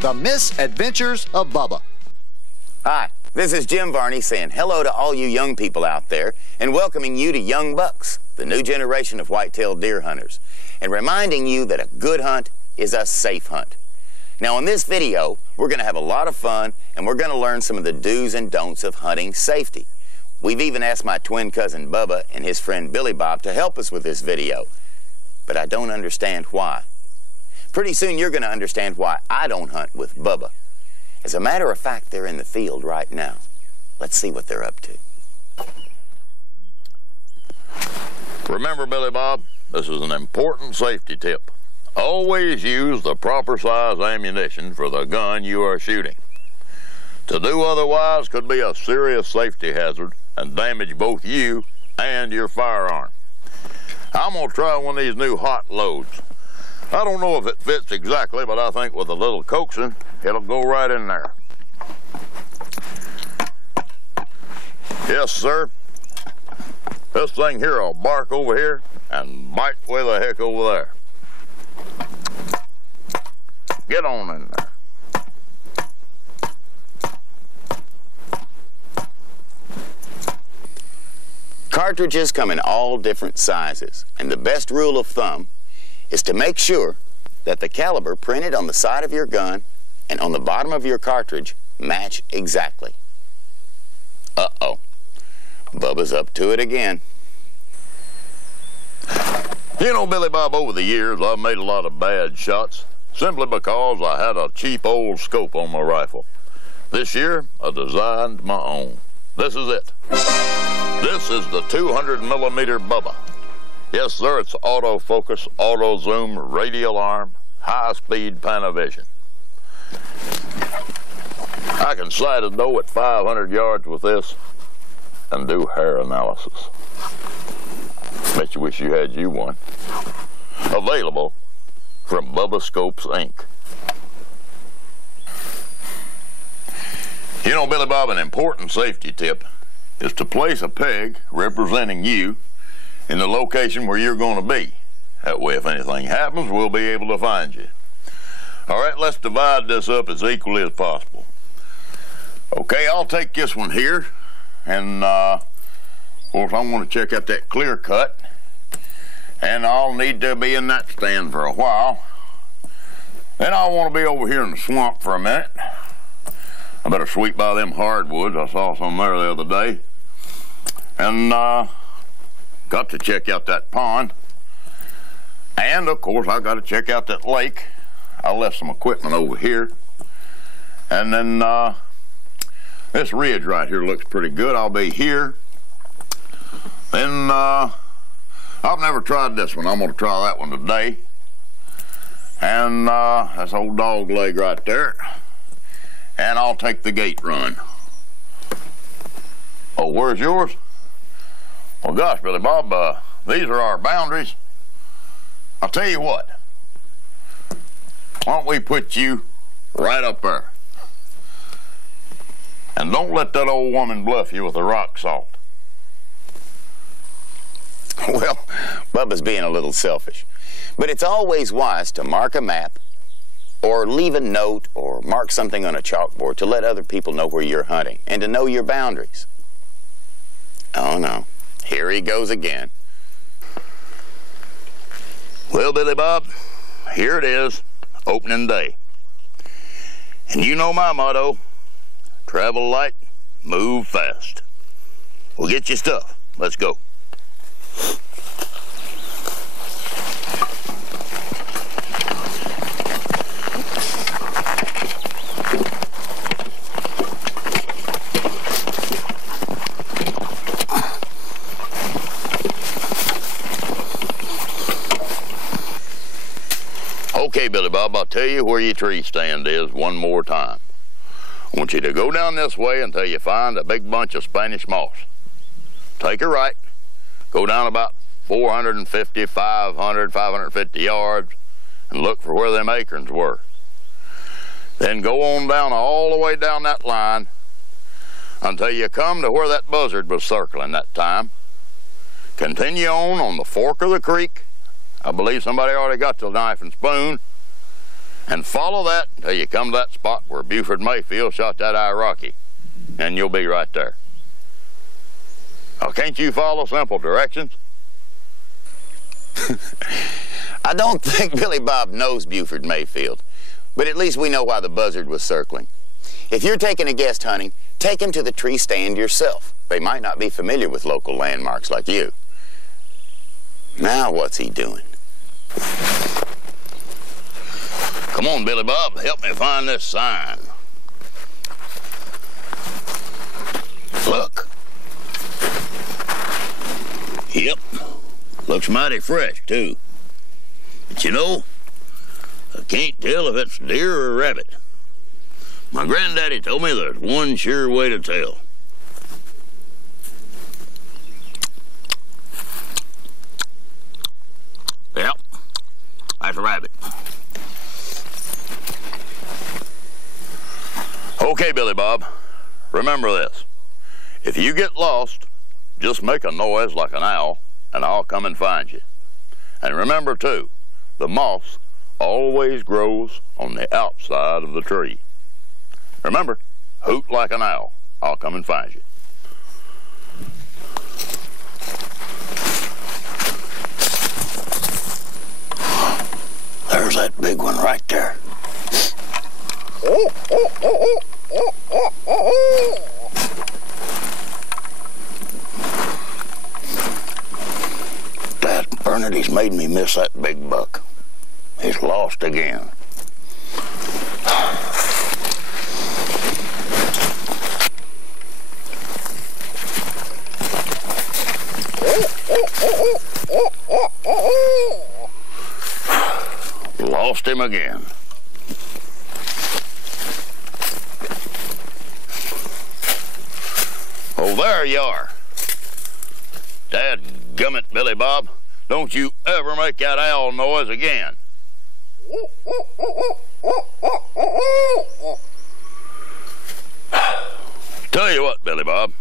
The Misadventures of Bubba. Hi, this is Jim Varney saying hello to all you young people out there and welcoming you to Young Bucks, the new generation of white-tailed deer hunters, and reminding you that a good hunt is a safe hunt. Now in this video, we're going to have a lot of fun and we're going to learn some of the do's and don'ts of hunting safety. We've even asked my twin cousin Bubba and his friend Billy Bob to help us with this video, but I don't understand why. Pretty soon you're going to understand why I don't hunt with Bubba. As a matter of fact, they're in the field right now. Let's see what they're up to. Remember, Billy Bob, this is an important safety tip. Always use the proper size ammunition for the gun you are shooting. To do otherwise could be a serious safety hazard and damage both you and your firearm. I'm going to try one of these new hot loads. I don't know if it fits exactly, but I think with a little coaxing, it'll go right in there. Yes, sir. This thing here will bark over here and bite way the heck over there. Get on in there. Cartridges come in all different sizes, and the best rule of thumb is to make sure that the caliber printed on the side of your gun and on the bottom of your cartridge match exactly. Uh-oh. Bubba's up to it again. You know, Billy Bob, over the years I've made a lot of bad shots simply because I had a cheap old scope on my rifle. This year I designed my own. This is it. This is the 200mm Bubba. Yes, sir, it's autofocus, auto zoom, radial arm, high-speed Panavision. I can sight a doe at 500 yards with this and do hair analysis. Bet you wish you had you one. Available from Bubba Scopes, Inc. You know, Billy Bob, an important safety tip is to place a peg representing you in the location where you're going to be. That way, if anything happens, we'll be able to find you. All right, let's divide this up as equally as possible. Okay, I'll take this one here, and of course, I want to check out that clear cut, and I'll need to be in that stand for a while. Then I want to be over here in the swamp for a minute. I better sweep by them hardwoods. I saw some there the other day. And got to check out that pond. And of course I got to check out that lake. I left some equipment over here. And then this ridge right here looks pretty good. I'll be here. Then I've never tried this one. I'm going to try that one today. And that's old dog leg right there. And I'll take the gate run. Oh, where's yours? Well, gosh, Billy Bob, these are our boundaries. I'll tell you what. Why don't we put you right up there? And don't let that old woman bluff you with the rock salt. Well, Bubba's being a little selfish. But it's always wise to mark a map or leave a note or mark something on a chalkboard to let other people know where you're hunting and to know your boundaries. Oh no, here he goes again. Well, Billy Bob, here it is, opening day. And you know my motto, travel light, move fast. We'll get your stuff. Let's go. Okay, Billy Bob, I'll tell you where your tree stand is one more time. I want you to go down this way until you find a big bunch of Spanish moss. Take a right, go down about 450, 500, 550 yards, and look for where them acorns were. Then go on down all the way down that line until you come to where that buzzard was circling that time. Continue on the fork of the creek. I believe somebody already got the knife and spoon. And follow that until you come to that spot where Buford Mayfield shot that Iraqi. And you'll be right there. Now, can't you follow simple directions? I don't think Billy Bob knows Buford Mayfield, but at least we know why the buzzard was circling. If you're taking a guest hunting, take him to the tree stand yourself. They might not be familiar with local landmarks like you. Now what's he doing? Come on, Billy Bob, help me find this sign. Look. Yep, looks mighty fresh, too. But you know, I can't tell if it's deer or rabbit. My granddaddy told me there's one sure way to tell. Yep, that's a rabbit. Okay, Billy Bob, remember this. If you get lost, just make a noise like an owl, and I'll come and find you. And remember, too, the moss always grows on the outside of the tree. Remember, hoot like an owl. I'll come and find you. There's that big one right there. Dad Bernard, he's made me miss that big buck. He's lost again. Lost him again. Oh, there you are. Dadgummit, Billy Bob. Don't you ever make that owl noise again. Tell you what, Billy Bob.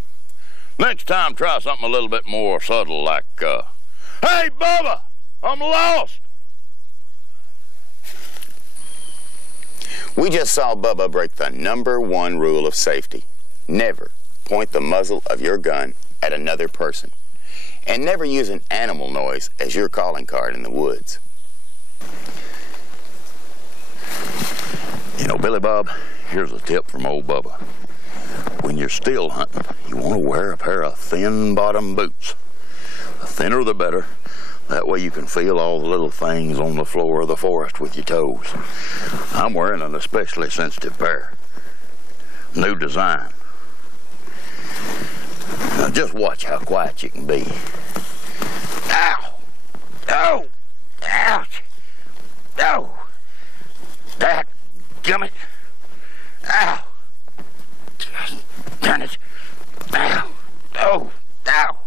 Next time, try something a little bit more subtle like, hey, Bubba, I'm lost. We just saw Bubba break the #1 rule of safety. Never point the muzzle of your gun at another person. And never use an animal noise as your calling card in the woods. You know, Billy Bob, here's a tip from old Bubba. When you're still hunting, you want to wear a pair of thin-bottom boots. The thinner the better. That way you can feel all the little things on the floor of the forest with your toes. I'm wearing an especially sensitive pair. New design. Now just watch how quiet you can be. Ow! Oh! Ouch! Oh! Dadgummit! Ow! Darn it! Ow! Oh! Ow!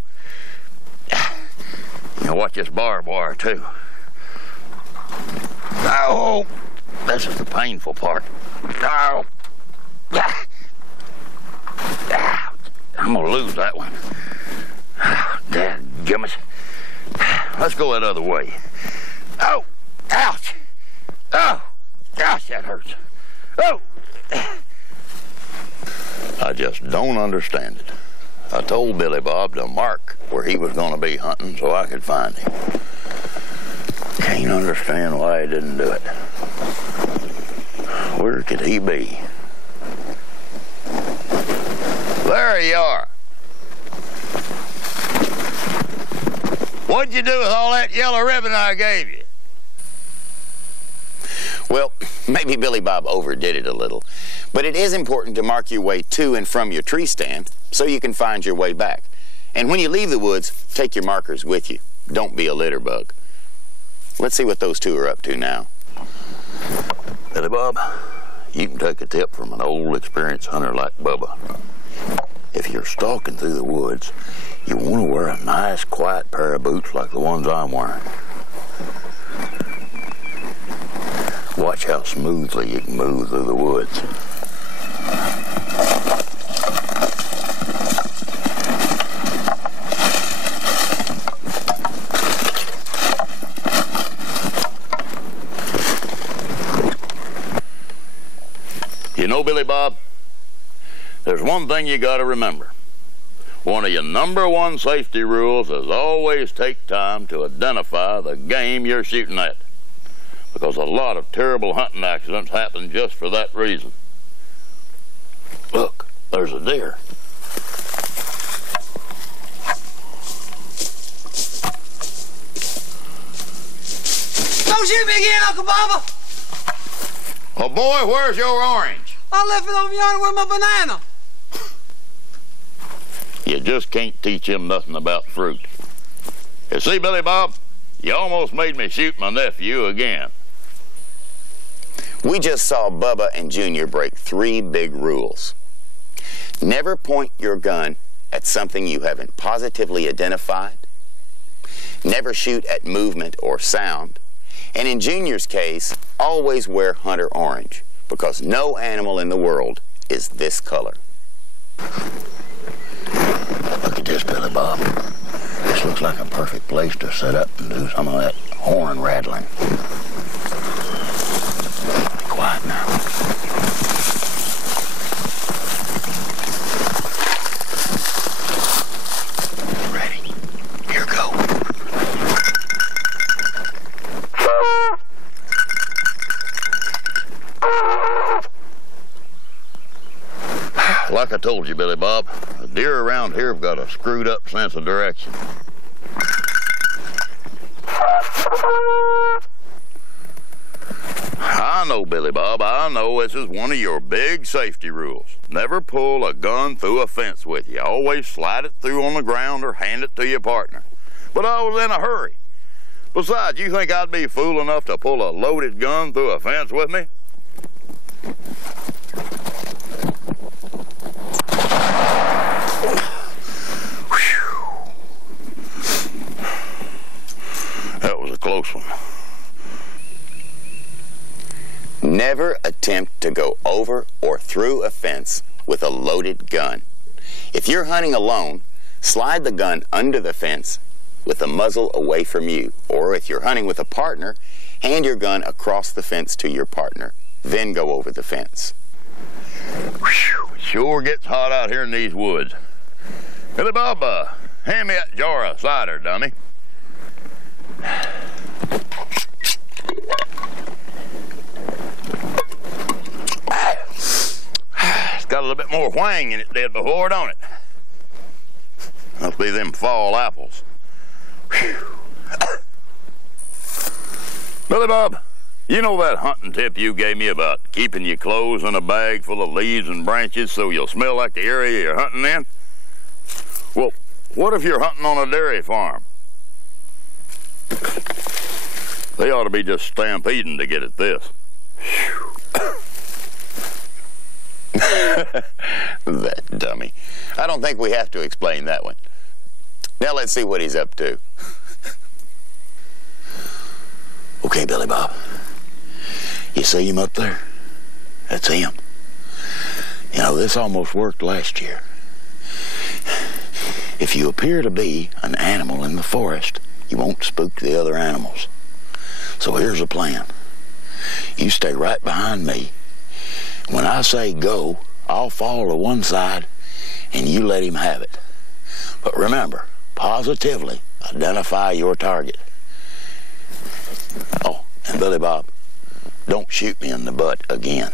You know, watch this barbed wire, too. Oh! This is the painful part. Oh! I'm gonna lose that one. Dadgummit. Let's go that other way. Oh! Ouch! Oh! Gosh, that hurts. Oh! I just don't understand it. I told Billy Bob to mark where he was going to be hunting so I could find him. Can't understand why he didn't do it. Where could he be? There you are. What'd you do with all that yellow ribbon I gave you? Well, maybe Billy Bob overdid it a little, but it is important to mark your way to and from your tree stand so you can find your way back. And when you leave the woods, take your markers with you. Don't be a litter bug. Let's see what those two are up to now. Billy Bob, you can take a tip from an old experienced hunter like Bubba. If you're stalking through the woods, you want to wear a nice, quiet pair of boots like the ones I'm wearing. Watch how smoothly you can move through the woods. You know, Billy Bob, there's one thing you got to remember. One of your #1 safety rules is always take time to identify the game you're shooting at, because a lot of terrible hunting accidents happen just for that reason. Look, there's a deer. Don't shoot me again, Uncle Bubba! Oh boy, where's your orange? I left it over yonder with my banana. You just can't teach him nothing about fruit. You see, Billy Bob, you almost made me shoot my nephew again. We just saw Bubba and Junior break 3 big rules. Never point your gun at something you haven't positively identified. Never shoot at movement or sound. And in Junior's case, always wear hunter orange, because no animal in the world is this color. Look at this, Billy Bob. This looks like a perfect place to set up and do some of that horn rattling. Be quiet now. Ready? Here go. Like I told you, Billy Bob, the deer around here have got a screwed up sense of direction. I know, Billy Bob, I know this is one of your big safety rules. Never pull a gun through a fence with you. Always slide it through on the ground or hand it to your partner. But I was in a hurry. Besides, you think I'd be fool enough to pull a loaded gun through a fence with me? That was a close one. Never attempt to go over or through a fence with a loaded gun. If you're hunting alone, slide the gun under the fence with the muzzle away from you. Or if you're hunting with a partner, hand your gun across the fence to your partner. Then go over the fence. Whew, sure gets hot out here in these woods. Billy Bob, hand me that jar of cider, dummy. It's got a little bit more whang in it did before, don't it? Must be them fall apples. Whew. Billy Bob, you know that hunting tip you gave me about keeping your clothes in a bag full of leaves and branches so you'll smell like the area you're hunting in? Well, what if you're hunting on a dairy farm? They ought to be just stampeding to get at this. That dummy. I don't think we have to explain that one. Now let's see what he's up to. Okay, Billy Bob. You see him up there? That's him. You know, this almost worked last year. If you appear to be an animal in the forest, you won't spook the other animals. So here's the plan. You stay right behind me. When I say go, I'll fall to one side and you let him have it. But remember, positively identify your target. Oh, and Billy Bob, don't shoot me in the butt again.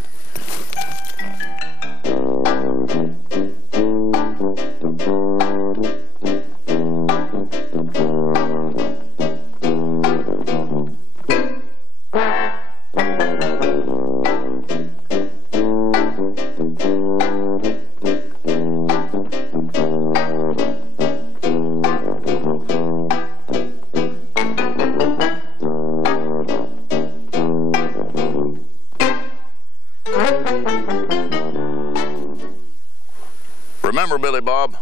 Remember, Billy Bob,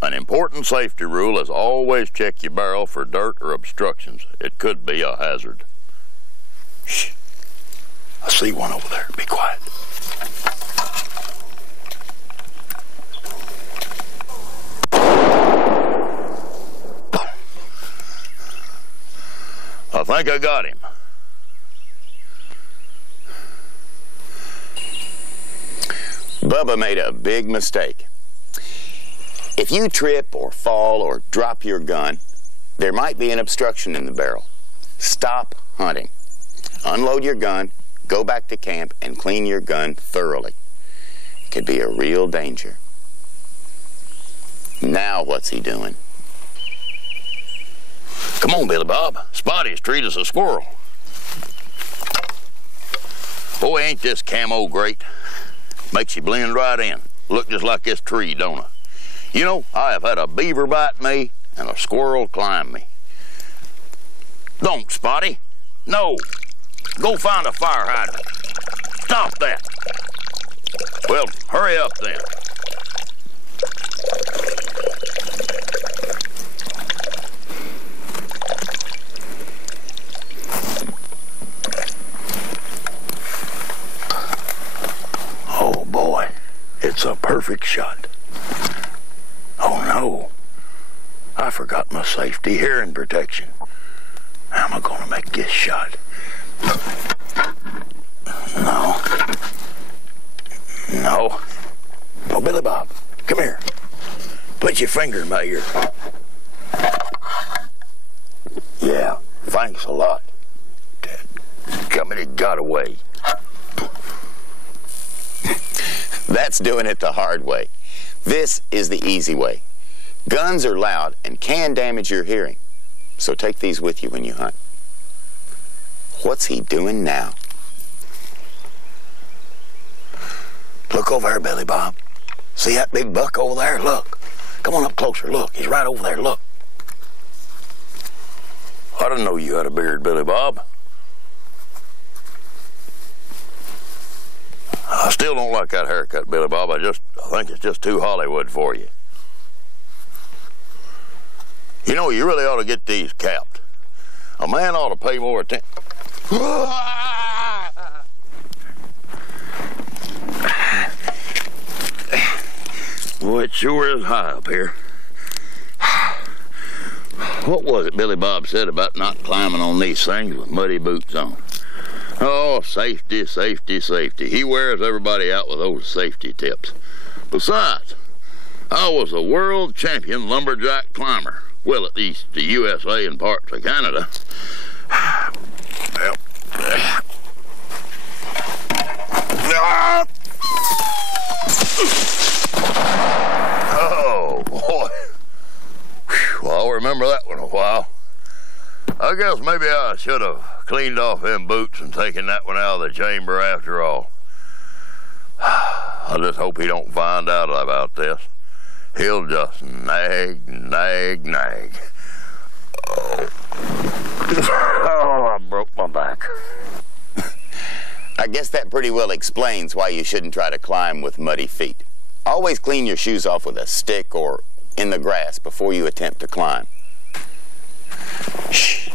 an important safety rule is always check your barrel for dirt or obstructions. It could be a hazard. Shh. I see one over there. Be quiet. I think I got him. Bubba made a big mistake. If you trip or fall or drop your gun, there might be an obstruction in the barrel. Stop hunting. Unload your gun, go back to camp, and clean your gun thoroughly. It could be a real danger. Now what's he doing? Come on, Billy Bob. Spotty's treat us a squirrel. Boy, ain't this camo great. Makes you blend right in. Look just like this tree, don't it? You know, I have had a beaver bite me and a squirrel climb me. Don't, Spotty. No. Go find a fire hydrant. Stop that. Well, hurry up then. Oh boy, it's a perfect shot. Oh no, I forgot my safety hearing protection. How am I gonna make this shot? No. No. Oh, Billy Bob, come here. Put your finger in my ear. Yeah, thanks a lot. It got away. That's doing it the hard way. This is the easy way. Guns are loud and can damage your hearing, so take these with you when you hunt. What's he doing now? Look over there, Billy Bob. See that big buck over there? Look. Come on up closer. Look, he's right over there. Look. I didn't know you had a beard, Billy Bob. I still don't like that haircut, Billy Bob. I think it's just too Hollywood for you. You know, you really ought to get these capped. A man ought to pay more attention. Boy, it sure is high up here. What was it Billy Bob said about not climbing on these things with muddy boots on? Oh, safety, safety, safety. He wears everybody out with those safety tips. Besides, I was a world champion lumberjack climber. Well, at least the USA and parts of Canada. Oh, boy. Well, I'll remember that one a while. I guess maybe I should have cleaned off them boots and taken that one out of the chamber after all. I just hope he don't find out about this. He'll just nag, nag, nag. Oh, I broke my back. I guess that pretty well explains why you shouldn't try to climb with muddy feet. Always clean your shoes off with a stick or in the grass before you attempt to climb. Shh.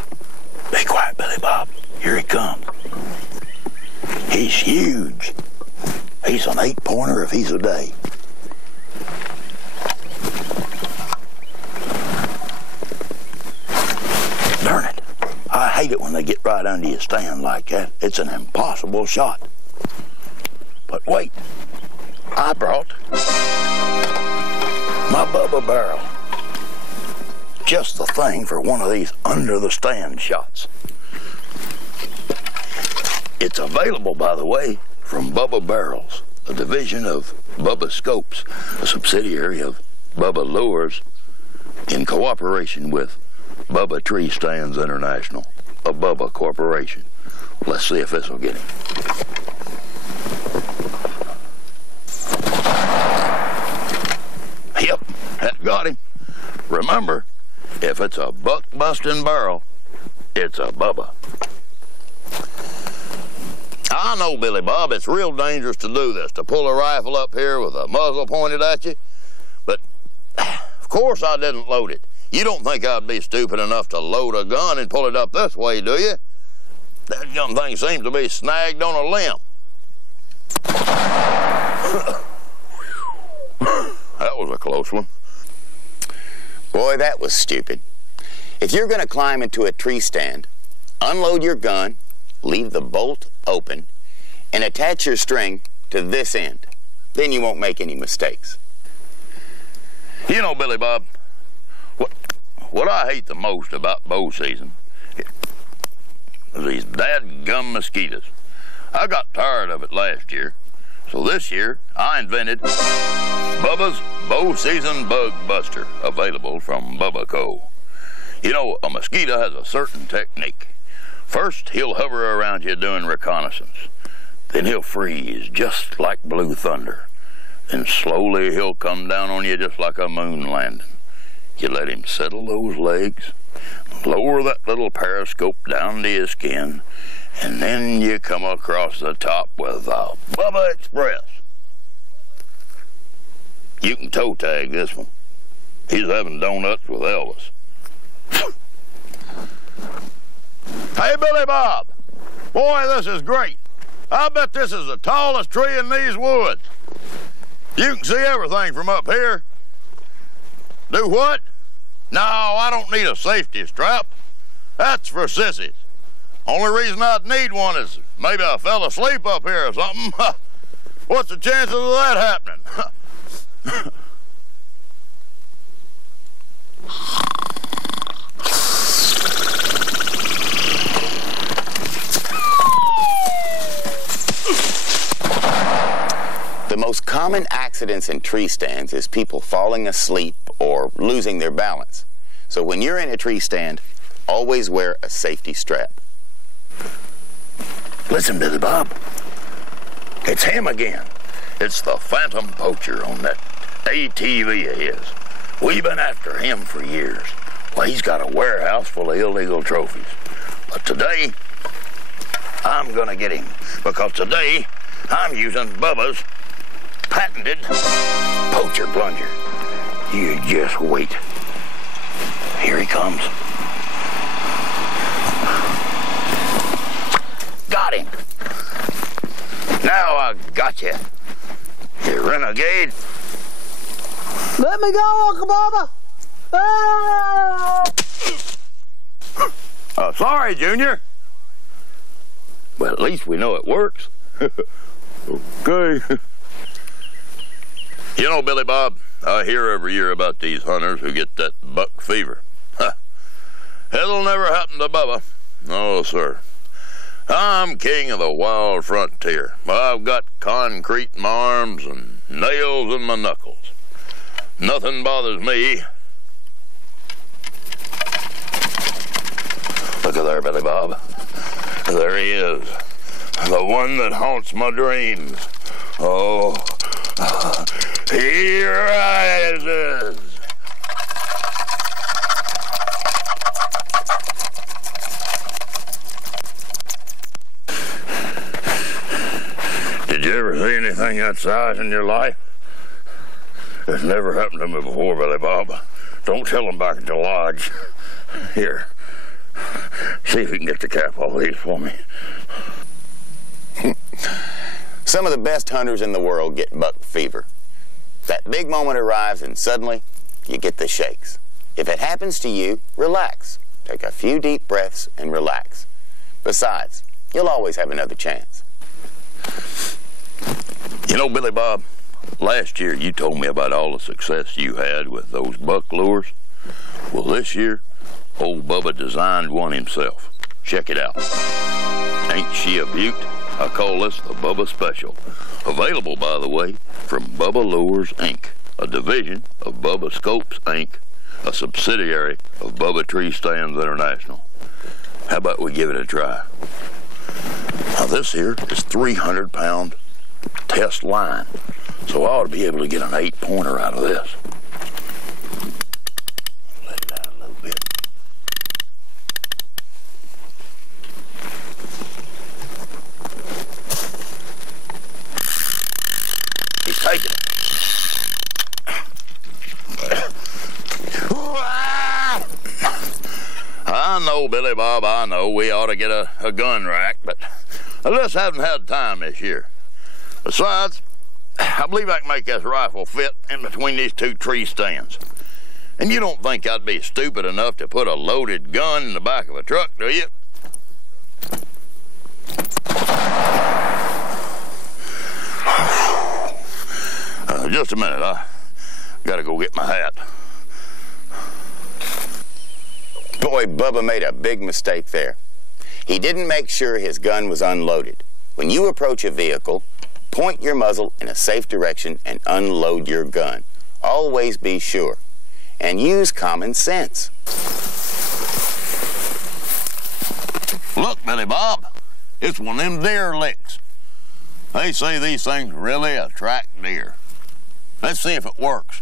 Be quiet, Billy Bob. Here he comes. He's huge. He's an 8-pointer if he's a day. Darn it. I hate it when they get right under your stand like that. It's an impossible shot. But wait. I brought my Bubba barrel. Just the thing for one of these under-the-stand shots. It's available, by the way, from Bubba Barrels, a division of Bubba Scopes, a subsidiary of Bubba Lures, in cooperation with Bubba Tree Stands International, a Bubba corporation. Let's see if this will get him. Yep, that got him. Remember, if it's a buck-busting barrel, it's a Bubba. I know, Billy Bob, it's real dangerous to do this, to pull a rifle up here with a muzzle pointed at you. But, of course I didn't load it. You don't think I'd be stupid enough to load a gun and pull it up this way, do you? That young thing seems to be snagged on a limb. That was a close one. Boy, that was stupid. If you're going to climb into a tree stand, unload your gun, leave the bolt open, and attach your string to this end. Then you won't make any mistakes. You know, Billy Bob, what I hate the most about bow season is these dadgum mosquitoes. I got tired of it last year, so this year I invented Bubba's Bow Season Bug Buster, available from Bubba Co. You know, a mosquito has a certain technique. First, he'll hover around you doing reconnaissance. Then he'll freeze just like blue thunder. Then slowly he'll come down on you just like a moon landing. You let him settle those legs, lower that little periscope down to your skin, and then you come across the top with the Bubba Express. You can toe tag this one. He's having donuts with Elvis. Hey, Billy Bob. Boy, this is great. I bet this is the tallest tree in these woods. You can see everything from up here. Do what? No, I don't need a safety strap. That's for sissies. Only reason I'd need one is maybe I fell asleep up here or something. What's the chances of that happening? The most common accidents in tree stands is people falling asleep or losing their balance. So when you're in a tree stand, always wear a safety strap. Listen, Billy Bob. It's him again. It's the phantom poacher on that ATV of his. We've been after him for years. Well, he's got a warehouse full of illegal trophies. But today, I'm gonna get him. Because today, I'm using Bubba's patented poacher plunger. You just wait. Here he comes. Got him. Now I got you. You renegade. Let me go, Uncle Bubba. Ah! Sorry, Junior. Well, at least we know it works. Okay. You know, Billy Bob, I hear every year about these hunters who get that buck fever. It'll never happen to Bubba. No, sir. I'm king of the wild frontier. I've got concrete in my arms and nails in my knuckles. Nothing bothers me. Look at there, Billy Bob. There he is. The one that haunts my dreams. Oh, he rises. Did you ever see anything that size in your life? It's never happened to me before, Billy Bob. Don't tell him back at the lodge. Here, see if you can get the cap off these for me. Some of the best hunters in the world get buck fever. That big moment arrives and suddenly you get the shakes. If it happens to you, relax. Take a few deep breaths and relax. Besides, you'll always have another chance. You know, Billy Bob, last year you told me about all the success you had with those buck lures. Well, this year, old Bubba designed one himself. Check it out. Ain't she a beaut? I call this the Bubba Special. Available, by the way, from Bubba Lures, Inc., a division of Bubba Scopes, Inc., a subsidiary of Bubba Tree Stands International. How about we give it a try? Now, this here is 300-pound test line, so I ought to be able to get an 8-pointer out of this. Let it out a little bit. He's taking it. I know, Billy Bob, I know we ought to get a gun rack, but I just haven't had time this year. Besides, I believe I can make this rifle fit in between these two tree stands. And you don't think I'd be stupid enough to put a loaded gun in the back of a truck, do you? Just a minute. I gotta go get my hat. Boy, Bubba made a big mistake there. He didn't make sure his gun was unloaded. When you approach a vehicle, point your muzzle in a safe direction and unload your gun. Always be sure. And use common sense. Look, Billy Bob, it's one of them deer licks. They say these things really attract deer. Let's see if it works.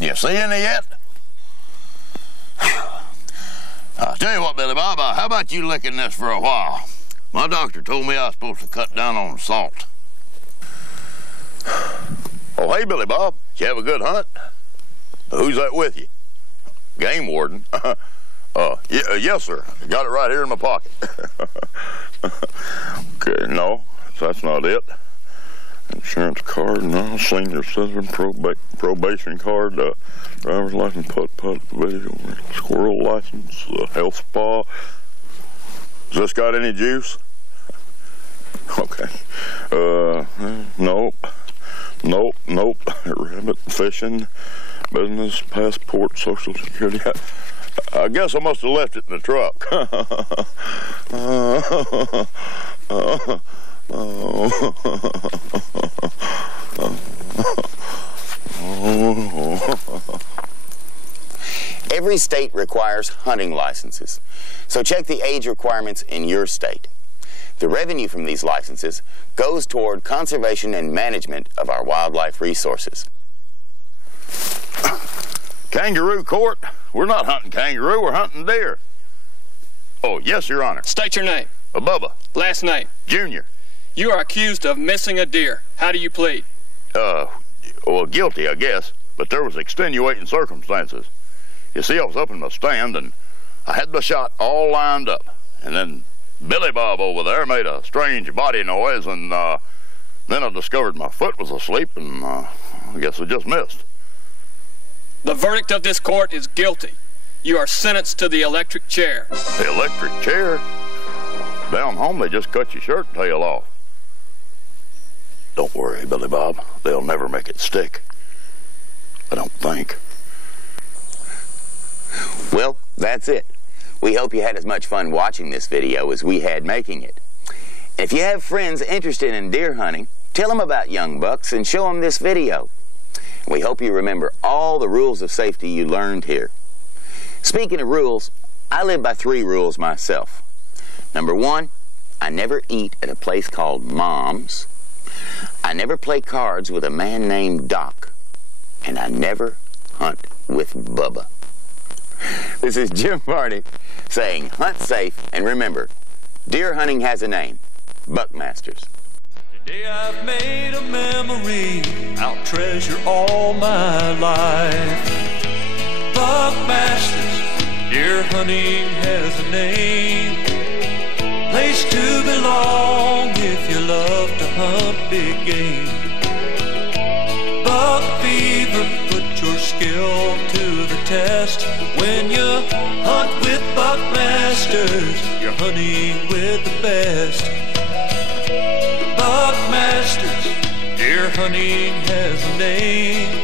You see any yet? I'll tell you what, Billy Bob, how about you licking this for a while? My doctor told me I was supposed to cut down on salt. Oh, hey, Billy Bob, did you have a good hunt? Who's that with you? Game warden? Yes, sir. Got it right here in my pocket. Okay, no, that's not it. Insurance card, no. Senior citizen, probation card, driver's license, putt, video, squirrel license, health spa. Has this got any juice? Okay. Nope. Rabbit, fishing, business, passport, social security. I guess I must have left it in the truck. Every state requires hunting licenses, so check the age requirements in your state. The revenue from these licenses goes toward conservation and management of our wildlife resources. Kangaroo court? We're not hunting kangaroo, we're hunting deer. Oh, yes, Your Honor. State your name. Bubba. Last name. Junior. You are accused of missing a deer. How do you plead? Well, guilty, I guess, but there was extenuating circumstances. You see, I was up in my stand, and I had the shot all lined up, and then Billy Bob over there made a strange body noise, and then I discovered my foot was asleep, and I guess I just missed. The verdict of this court is guilty. You are sentenced to the electric chair. The electric chair? Down home, they just cut your shirt tail off. Don't worry, Billy Bob. They'll never make it stick. I don't think. Well, that's it. We hope you had as much fun watching this video as we had making it. If you have friends interested in deer hunting, tell them about Young Bucks and show them this video. We hope you remember all the rules of safety you learned here. Speaking of rules, I live by 3 rules myself. Number 1, I never eat at a place called Mom's. I never play cards with a man named Doc. And I never hunt with Bubba. This is Jim Varney saying hunt safe, and remember, deer hunting has a name, Buckmasters. Today I've made a memory I'll treasure all my life. Buckmasters, deer hunting has a name. Place to belong if you love to hunt big game. Buck fever, put your skill to the test. When you hunt with Buckmasters, you're hunting with the best. Buckmasters, deer hunting has a name.